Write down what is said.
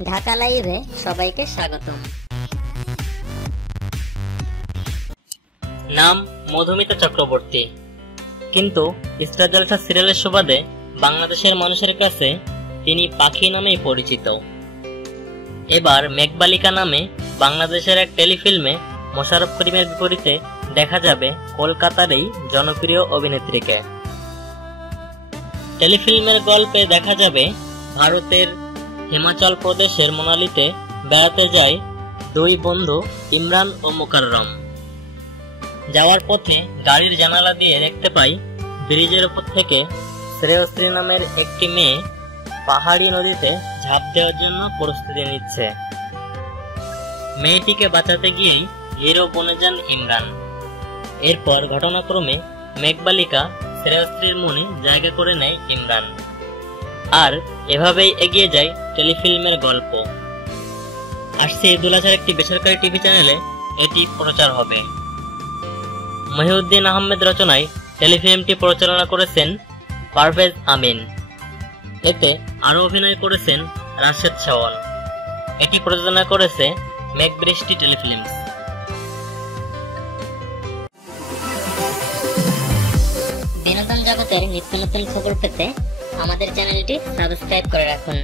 ঢাকা লাইভে সবাইকে স্বাগতম। নাম মধুমিতা চক্রবর্তী, কিন্তু স্টার জলসা সিরিয়ালের সুবাদে বাংলাদেশের মানুষের কাছে তিনি পাখি নামেই পরিচিত। এবার মেঘবালিকা নামে বাংলাদেশের এক টেলিফিল্মে মোশাররফ করিমের বিপরীতে দেখা যাবে কলকাতার এই জনপ্রিয় অভিনেত্রীকে। টেলিফিল্মের গল্পে দেখা যাবে ভারতের হিমাচল প্রদেশের মনালিতে বেড়াতে যায় দুই বন্ধু ইমরান ও মোকাররম। যাওয়ার পথে গাড়ির জানালা দিয়ে দেখতে পাই ব্রিজের উপর থেকে শ্রেয়শ্রী নামের একটি মেয়ে পাহাড়ি নদীতে ঝাঁপ দেওয়ার জন্য প্রস্তুতি নিচ্ছে। মেয়েটিকে বাঁচাতে গিয়েই হিরো বনে যান ইমরান। এরপর ঘটনাক্রমে মেঘবালিকা শ্রেয়শ্রীর মনে জায়গা করে নেয় ইমরান, আর এভাবেই এগিয়ে যায় টেলিফিল্মের গল্প। আসছে ঈদুল আজহার একটি বেসরকারি টিভি চ্যানেলে এটি প্রচার হবে। মহিউদ্দিন আহমেদ রচনায় টেলিফিল্মটি পরিচালনা করেছেন পারভেজ আমিন। এতে আরও অভিনয় করেছেন রাশেদ শাওন। এটি প্রযোজনা করেছে মেঘবৃষ্টি টেলিফিল্মস। বিনোদন জগতের নিত্য নতুন খবর পেতে আমাদের চ্যানেলটি সাবস্ক্রাইব করে রাখুন।